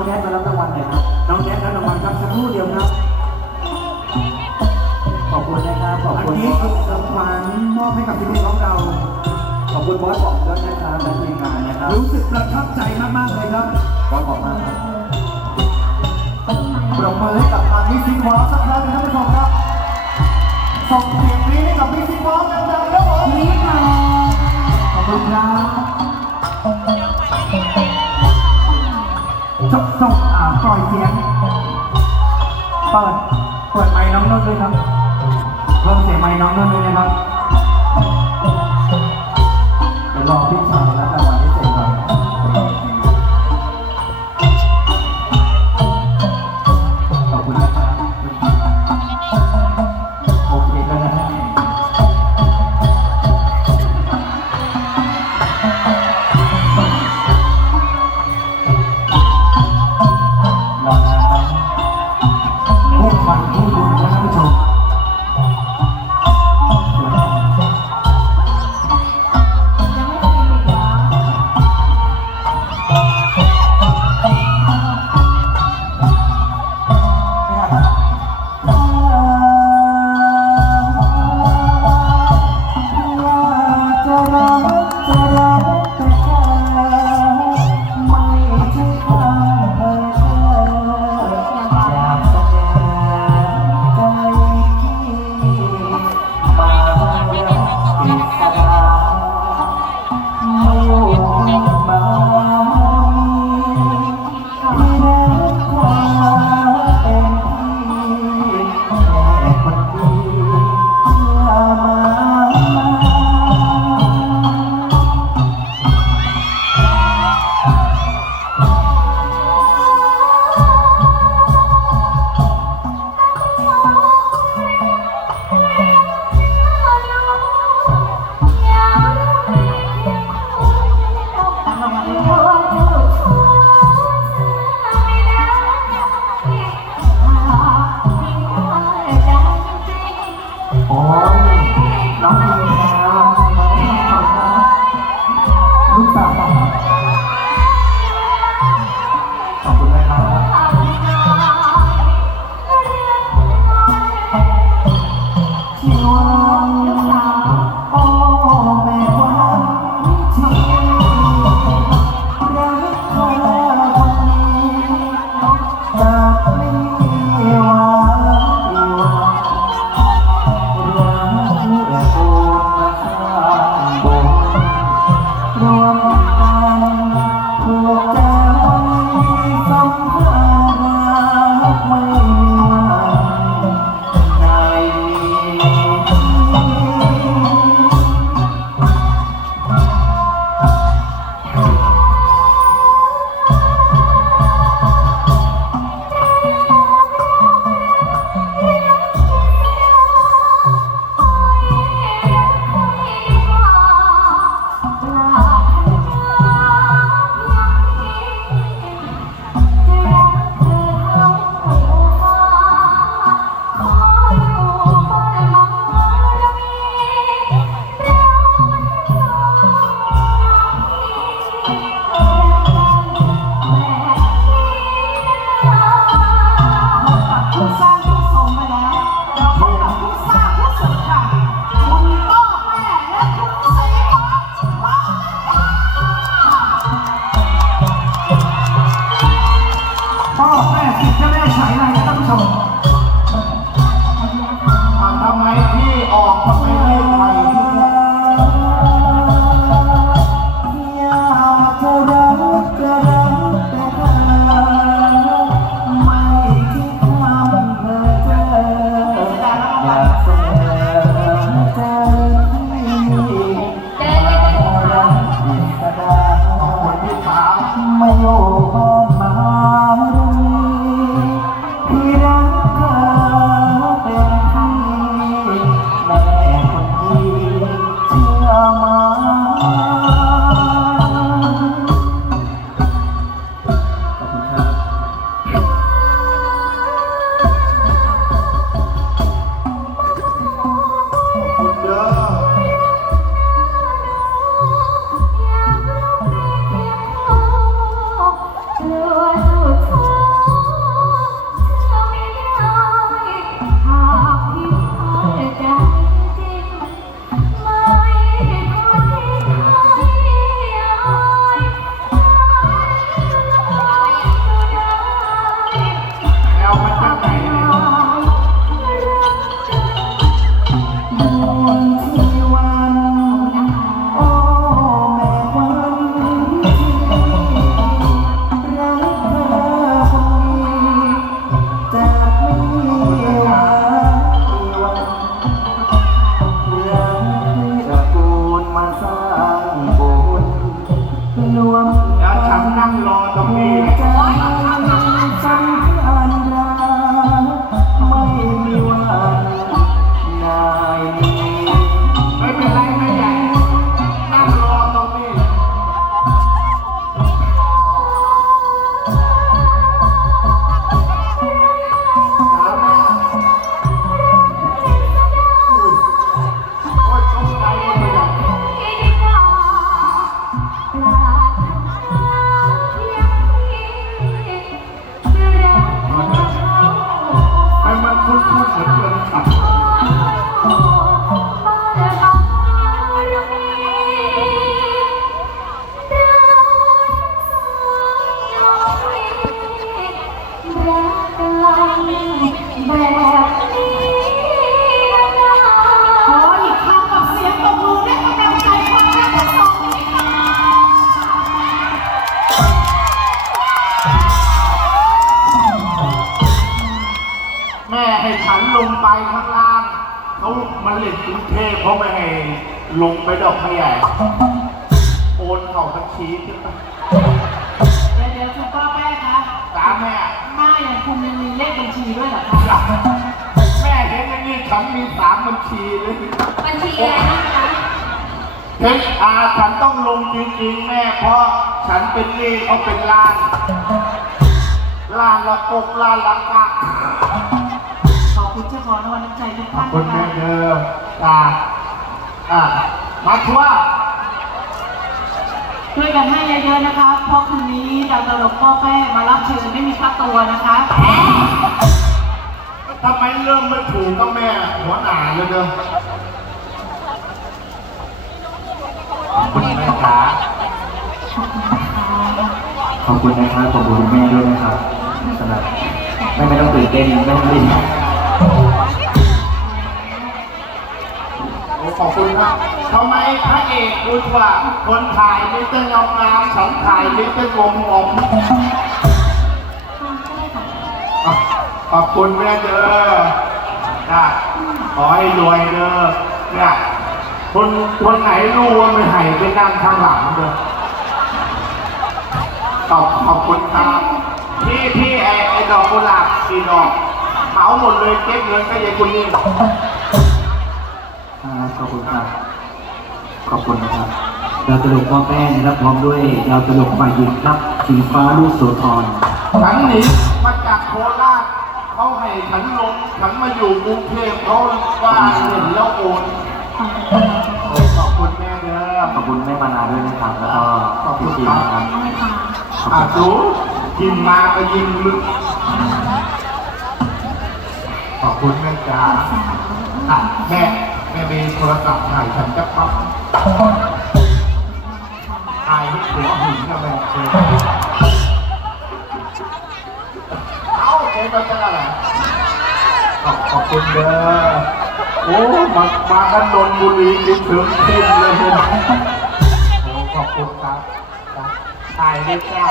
องแนทมารับรางวัลหน่อยครับ น้องแนทรับรางวัลครับสักครู่เดียวครับ ขอบคุณนะครับ ขอบอันคุณนี้บอคือสรางวัลมอบให้กับทีมของเรา ขอบคุณบอสบอกด้วยนะครับและทีมงานนะครับรู้สึกประทับใจมากๆเลยครับบอสบอกมากครับปรบมือให้กับทางมิสซิควอสักครั้งหนึงท่านผู้ชมครับ ส่งเสียงนี้ให้กับมิสซิควอดังๆครับผม นี่ค่ะขอบคุณครับ จบจบอ่าปล่อยเสียง เปิด เปิดไมค์น้องนุ่นด้วยครับ เพิ่มเสียงไมค์น้องนุ่นด้วยนะครับ หญ่ โอนเขาทักชีขึ้นไปเดี๋ยวเดี๋ยวคุณพ่อแม่คะตามแม่หน้าอย่างคุณยังมีเลขบัญชีด้วยเหรอคะแม่เห็นอย่างนี้ฉันมีสามบัญชีเลยบัญชีอะไรนะคะเฮ้ยอาฉันต้องลงจริงๆแม่เพราะฉันเป็นหนี้เขาเป็นล้านล้านละกกล้านละกะขอบคุณเจ้าของรางวัลน้ำใจทุกท่านคุณแม่คะ เดิมอ่าอ่า มาทัวร์ช่วยกันให้เยอะๆนะคะ เพราะคืนนี้ดาวตลกพ่อแป้มารับเชิญไม่มีค่าตัวนะคะทำไมเริ่มไม่ถูกก็แม่หัวหนาเลยเด้อขอบคุณแม่จ๋าขอบคุณนะครับ ขอบคุณคุณแม่ด้วยนะครับสำหรับไม่ไม่ต้องตื่นเต้นไม่ต้องรีบ ขอบคุณครับทำไมพระเอกดูว่าคนถ่ายไม่ต้องงามงามฉันถ่ายไม่ต้องงมงมอะขอบคุณแม่เด้อนะขอให้รวยเด้อเนี่ยคนคนไหนรู้ว่าไม่ให้ไปนั่งข้างหลังเด้อขอบขอบคุณครับพี่พี่ไอไอดอกกุหลาบสี่ดอกเหมาหมดเลยเก็บเงินก็ยังคุณนี่ ขอบคุณครับ ขอบคุณนะครับดาวตลกพ่อแป้นะครับพร้อมด้วยดาวตลกฝ่ายหญิงครับสีฟ้าลูกโสธรฉันหนีมาจากโคราชเขาให้ฉันลงฉันมาอยู่กรุงเทพเขาว่าเห็นแล้วโอนขอบคุณแม่เด้อขอบคุณแม่มานาด้วยนะครับแล้วก็ขอบคุณทีมนะครับขอบอะคุณครับดูกินมาก็ยิงลึกขอบคุณแม่จ๋าอะแม่แม่มีโทรศัพท์ถ่ายฉันจะปั๊บถ่ายให้หัวหุ่นนะแม่เคยเอ้าเจ๊มาจากอะไรขอบขอบคุณเด้อโอ้มามากันนนบุรีคิดถึงเต้นเลยโอ้ขอบคุณครับถ่ายด้วยจ้า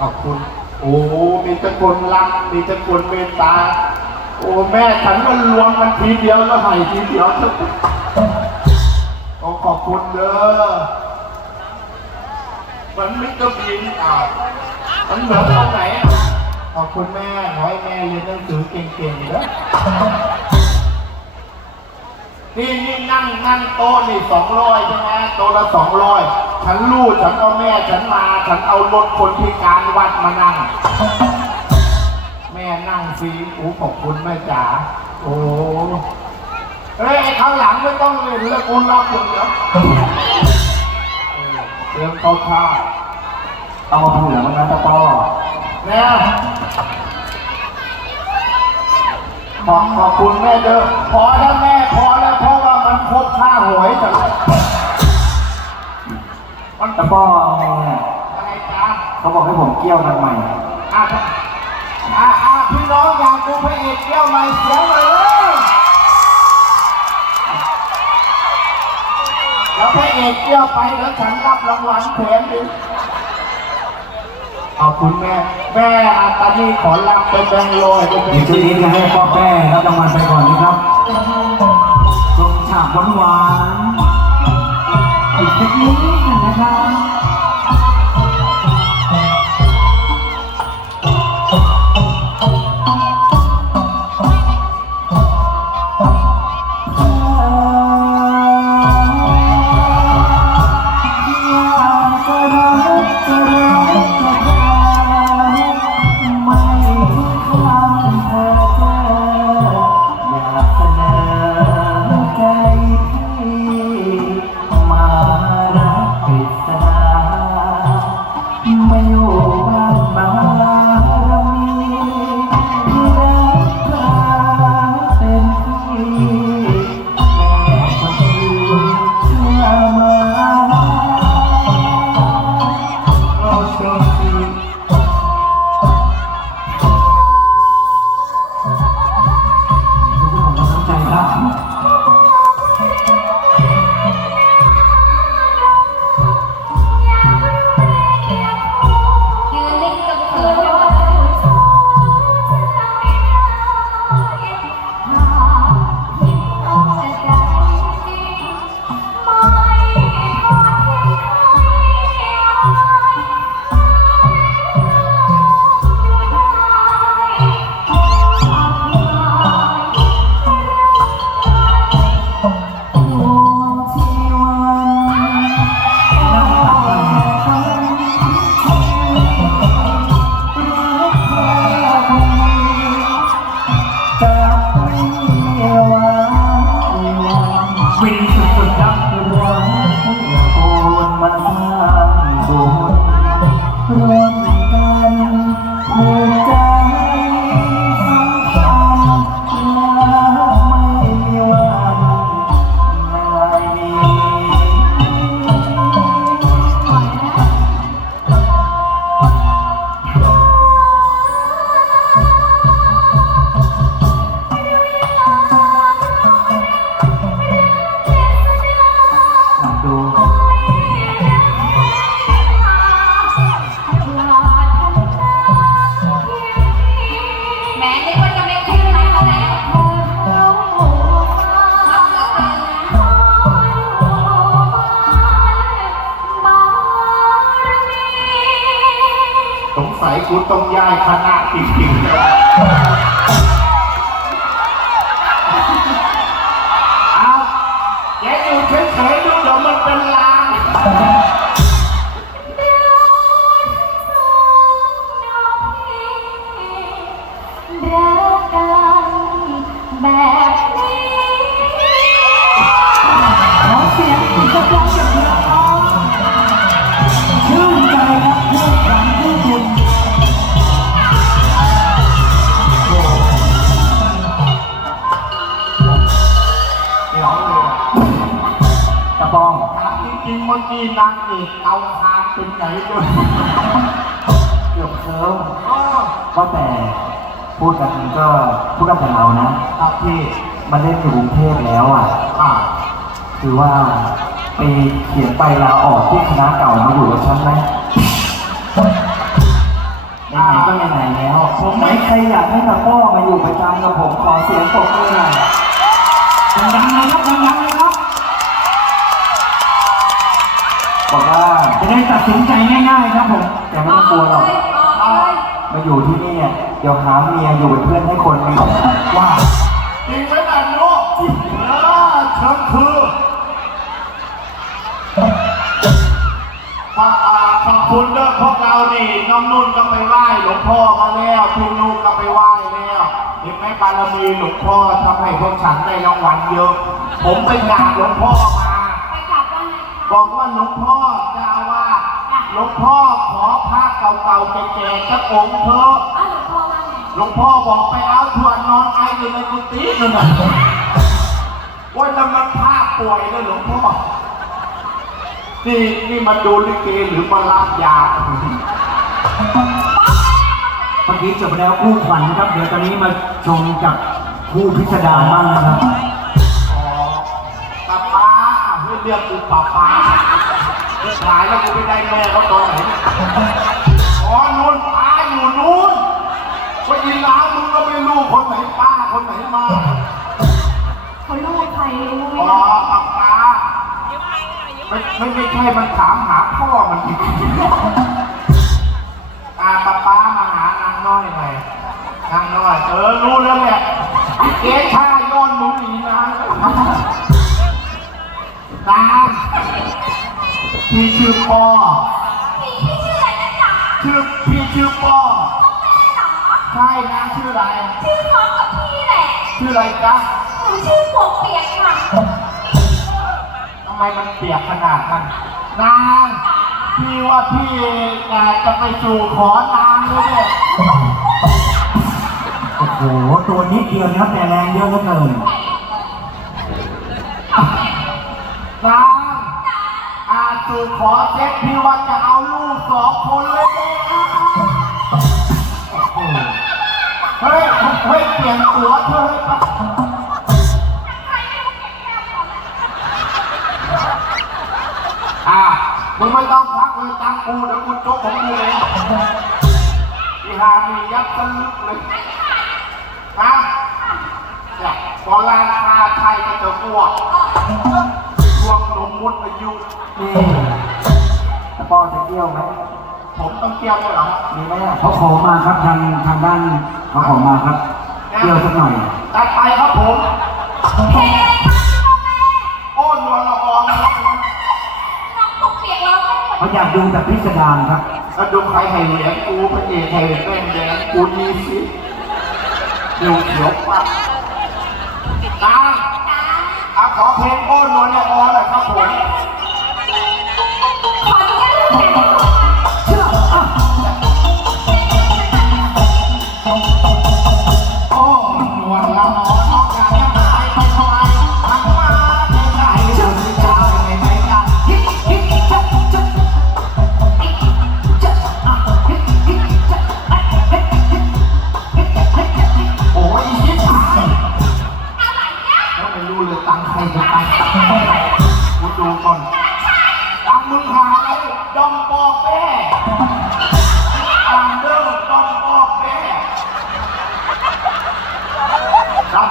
ขอบคุณ โอ้ มีแตะคนรักมีแตะคนเมตตา โอ้แม่ฉันมันรวมกันทีเดียวแล้วให้ทีเดียวเถอขอบคุณเด้อมันไมิตรบินอะมันเหมือนตรงไหนอะขอบคุณแม่ขอให้แม่เรียนหนังสือเก่งๆเด้อนี่นี่นั่งนั่งโต๊ะนี่สองร้อยใช่ไหมโต๊ะละสองร้อยฉันรู้ฉันเอาแม่ฉันมา ฉันเอารถคนพิการวัดมานั่ง นั่งฟรีโอ้ขอบคุณแม่จ๋าโอ้เฮ้ยข้างหลังไม่ต้องเล่นแล้วกูรับคนเดียวเอเตรียมเข้าท่าเอาเผื่อมั้งนะตะป้อเนี่ยขอบขอบคุณแม่เด้อพอแล้วแม่พอแล้วเพราะว่ามันครบค่าหวยจังมันตะป้ออาไงเนี่ยอะไรจ๊ะเขาบอกให้ผมเกี่ยวกันใหม่อะ น้องอยากดูพระเอกเกี้ยวหน่เสียงหน่อยเลยแล้วพระเอกเกี้ยวไปแล้วฉันรับรางวัลแถมดิขอบคุณแม่ แม่อาตานีขอรับเป็นแบงค์ร้อยเป็นแบงเดี๋ยวค์ช่วงนี้จะให้พ่อแป้รับรางวัลไปก่อนนะครับชมฉากหวานๆอีกสักนิดครับ สายกูต้องย้ายคณะจริงๆเลย เดี๋ยเลยกระป๋องถามจริงๆเมื่อกี้นางเอกเอาคางเป็นไหนด้วยเกือบเคิร์มอ้อว่าแต่พูดกันก็พูดกันแต่เรานะครับพี่มาเล่นอยู่กรุงเทพแล้วอะคือว่าไปเขียนใบลาออกที่คณะเก่ามาอยู่กับฉันไหมไหนๆก็ไหนๆแล้วผมไหนใครอยากให้ตาป้อมาอยู่ประจำกับผมขอเสียงปรบมือหน่อย ดังๆเลยครับดังๆเลยครับบอกว่าจะได้ตัดสินใจง่ายๆครับผมแต่ไม่ต้องกลัวหรอกมาอยู่ที่นี่เนี่ยเดี๋ยวหาเมียอยู่เป็นเพื่อนให้คนหนึงว่าจริงไหมล่ะลูกเออเชิญคือขอบอ่าขอบคุณเด้อพวกเรานี่น้องนุ่นก็ไปไหว้หลวงพ่อมาแล้วพี่นุ่น บารมีหลวงพ่อทำให้พวกฉันได้รางวัลเยอะ ผมไปกราบหลวงพ่อมา ไปกลับว่าไงคะบอกว่าหลวงพ่อเจะว่าสหลวงพ่อขอพระเก่าๆแก่ๆสักองค์เถอะอ้าวหลวงพ่อว่าไงหลวงพ่อบอกไปเอาถั่วนอนไออยู่ในกุฏินั่นน่ะว่าจะมันพาป่วยเลยหลวงพ่อนี่นี่มาดูลิเกหรือมารับยา กี้จบไปแล้วคู่ขวัญนะครับ เดี๋ยวตอนนี้มาชมกับคู่พิสดารบ้างนะครับอ๋อป้าป้าอะเพื่อนเรียกกูป้าป้าจะขายแล้วกูไม่ได้แม่เขาตอนไหนเนี่ยอ๋อนู่นป้าอยู่นู่นว่าอีล้ามึงก็ไม่รู้คนไหนป้าคนไหนมาเขาลูกใครรู้ไหมอ๋อคะป้าป้าไม่ไม่ไม่ใช่มันถามหาพ่อมันอีกอาป้าป้ามาหา น้อยหน่อยนางน้อยเออรู้แล้วแหละเก๊ท่าย้อนหนูหนีนางนางพี่ชื่อปอพี่พี่ชื่ออะไรนะจ๊ะชื่อพี่ชื่อปอแม่เหรอใช่นางชื่ออะไร ชื่อพร้อมกับพี่แหละ ชื่ออะไรจ๊ะหนูชื่อปวกเปียกค่ะทำไมมันเปียกขนาดนั้นนาง พี่ว่าพี่อยากจะไปสู่ขอนางเลยเนี่ยโอ้โห ตัวนิดเดียวนะครับแต่แรงเยอะเหลือเกินนางอาสู่ขอเซ็ตพี่ว่าจะเอาลูกสองคนเลยเนี่ยโอ้โหเฮ้ยเฮ้ยเปลี่ยนตัวเธอเลยปะ มึงไม่ต้องพักเลยตังกูเดี๋ยวกูจกของกูเองอีหามียับสลึกเลยฮะเนี่ยพอราคาไทยก็จะอ้วกรวงนมมดอายุนี่ตะปอจะเกี่ยวไหมผมต้องเกี่ยวด้วยเหรอมีไหมอะเขาขอมาครับทางทางด้านเขาขอมาครับเกี่ยวสักหน่อยตัดไปครับผมเพลงอะไรคะพี่พ่อแม่ อยากดูแบบพิสดารครับแล้วดูใครให้เหลียงกูพระเอกให้เหลียงแดงแดงกูดีสิเดี๋ยวเขียวปักตาอะขอเพลงโอ้นวลละอองหน่อยครับผม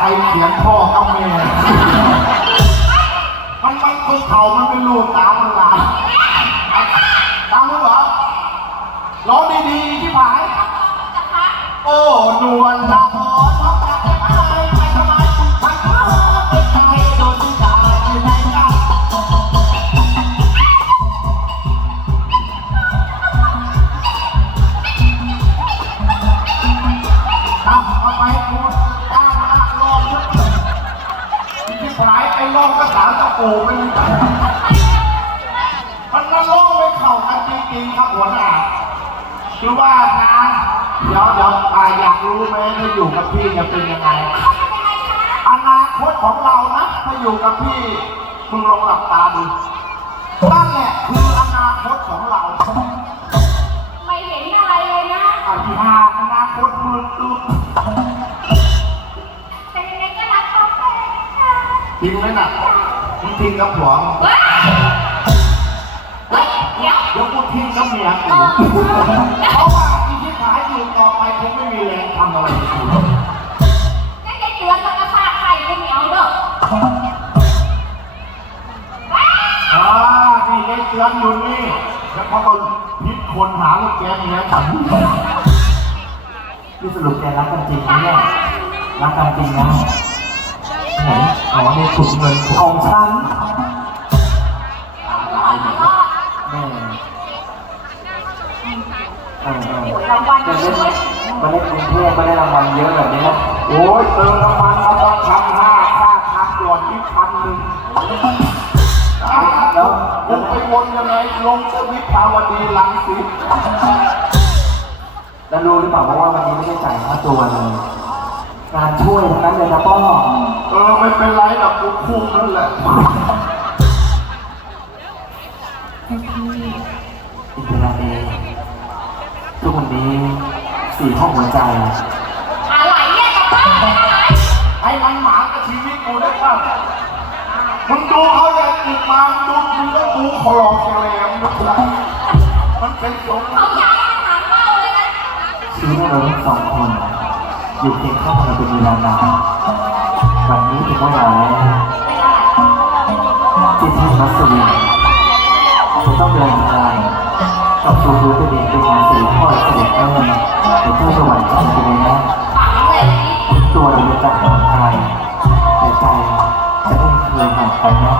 รับใครเขียนพ่อกับแม่มันมันคนเขามันเป็นลูกตามมันหลานตามมึงเหรอร้องดีๆที่ผายนะคะโอ้ นวลละ สามตะปูไม่มีปัญหามันมันลองไม่เข้ากันจริงๆครับหัวหน้าคือว่านะเดี๋ยวเดี๋ยวอ่าอยากรู้ไหมถ้าอยู่กับพี่จะเป็นยังไงเขาทำยังไงคะอนาคตของเรานะถ้าอยู่กับพี่มึงลองหลับตาดูนั่นแหละคืออนาคตของเราไม่เห็นอะไรเลยนะอาที่หาอนาคตมืดตึ๊บแต่ยังไงก็รักเขาแม่ค่ะทิ้งไหมน่ะ มึงทิ้งกับผัวมึงเฮ้ยเฮ้ยเดี๋ยวเดี๋ยวกูทิ้งกับเมียเอกูอเพราะว่าอีที่ขายอยู่ต่อไปคงไม่มีแรงทำอะไรกับกูนั่นยายเตือนแล้วก็ฆ่าไข่ไม่เหนียวเด้ออ่านี่ยายเตือนอยู่นี่แล้วเขาก็พิษคนหาลูกแกเมียฉันนี่สรุปแกรักกันจริงไหมเนี่ยรักกันจริงนะ ไหนอ๋อนี่ขุดเงินของฉันแม่เออเออรางวัลจะเล่นมาเล่นกรุงเทพมาได้รางวัลเยอะแบบนี้นะโอ้ยเติมน้ำมันมาต้องทำห้าค่าทางด่วนที่พันหนึ่งแล้วกูไปวนยังไงลงสวิภาวดีลังสิแล้วรู้หรือเปล่าว่าวันนี้ไม่ได้จ่ายค่าตัวเลย งานช่วยทั้งนั้นเลยนะป้อเออไม่เป็นไรหรอกกูคุ้มนั่นแหละอินเทอร์เนททุกวันนี้สี่ห้องหัวใจ อะไรเนี่ยกับข้าวอะไรให้มันหมากับชีวิตกูได้ป่ะมึงดูเขาเนี่ยติดมามึงดูมึงต้องดูคอรอแกแลมนะมันเป็นสงเขาย้ายอาหารเราเลยนะชีวิตเราทั้งสองคน อยู่เคียงข้างกันเป็นเวลานานวันนี้ถึงเวลาแล้วเป็นอะไรที่ที่มัสวินต้องเดินทางกับตัวรู้ตัวเองเป็นงานสด็จพ่อเสด็จแม่แต่เจ้สวรรค์จะเป็นยังไงตัวเราจะห่างไกลแต่ใจจะไม่เคยห่างกันนะ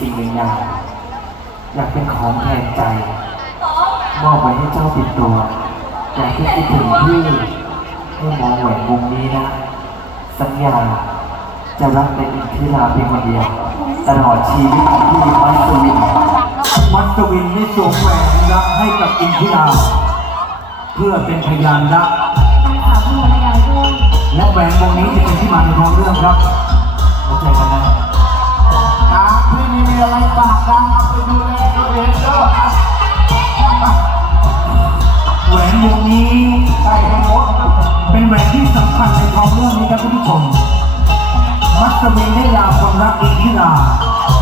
สิ่งหนึ่งอย่างอยากเป็นของแทนใจมอบไว้ให้เจ้าติดตัวอยากที่คิดถึงพี่ให้มองแหวนวงนี้นะ สัญญาจะรักในอินทิราเพียงคนเดียวตลอดชีวิตของพี่มัสวิน มัสวินได้สวมแหวนรักให้กับอินทิราเพื่อเป็นพยานรักต้องถามภรรยาด้วยและแหวนวงนี้จะเป็นที่มาในท้องเรื่องครับเข้าใจกัน ที่มีอะไรปากดังเอาไปดูแลตัวเองก็แหวนวงนี้ใส่ทั้งหมดเป็นแหวนที่สำคัญในท้องเรื่องนี้ครับคุณผู้ชม มัสมินได้ยาความรักอีกที่ลา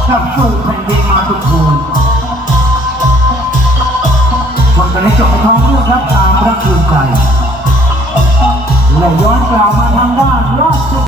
กลับสู่แผ่นดินมาทุกภูมิวันกันในจบท้องเรื่องรับตามรักคืนใจและย้อนกลับมาทางด้านรอด